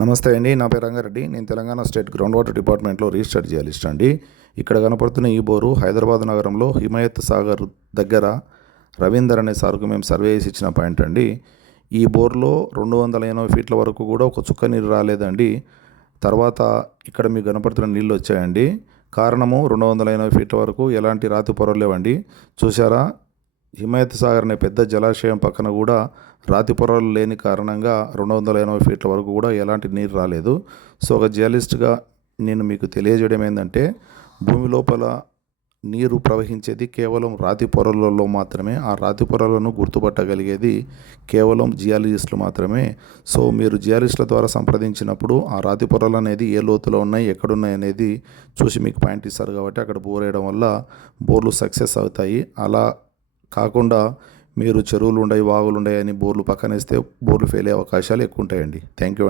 నమస్తే అండి. నా పేరు రంగారెడ్డి. నేను తెలంగాణ స్టేట్ గ్రౌండ్ వాటర్ డిపార్ట్మెంట్లో రిజిస్టర్ జియాలిస్ట్ అండి. ఇక్కడ కనపడుతున్న ఈ బోరు హైదరాబాద్ నగరంలో హిమాయత్ సాగర్ దగ్గర రవీందర్ అనే సార్కు మేము సర్వే చేసి ఇచ్చిన పాయింట్ అండి. ఈ బోర్లో 280 ఫీట్ల వరకు కూడా ఒక చుక్క నీరు రాలేదండి. తర్వాత ఇక్కడ మీకు కనపడుతున్న నీళ్ళు వచ్చాయండి. కారణము 280 ఫీట్ల వరకు ఎలాంటి రాతి పొరలు లేవండి. చూసారా, హిమాయత్ సాగర్ అనే పెద్ద జలాశయం పక్కన కూడా రాతి పొరలు లేని కారణంగా 280 ఫీట్ల వరకు కూడా ఎలాంటి నీరు రాలేదు. సో ఒక జియాలిస్ట్గా నేను మీకు తెలియజేయడం ఏంటంటే, భూమి లోపల నీరు ప్రవహించేది కేవలం రాతి పొరలలో మాత్రమే. ఆ రాతి పొరలను గుర్తుపట్టగలిగేది కేవలం జియాలజిస్టులు మాత్రమే. సో మీరు జియాలజిస్టుల ద్వారా సంప్రదించినప్పుడు ఆ రాతి పొరలు అనేది ఏ లోతులో ఉన్నాయి, ఎక్కడున్నాయి అనేది చూసి మీకు పాయింట్ ఇస్తారు. కాబట్టి అక్కడ బోర్ వేయడం వల్ల బోర్లు సక్సెస్ అవుతాయి. అలా కాకుండా మీరు చెరువులు ఉండయి, వాగులు ఉండయి అని బోర్లు పక్కనేస్తే బోర్లు ఫెయిల్ అయ్యే అవకాశాలు ఎక్కువ ఉంటాయండి. Thank you.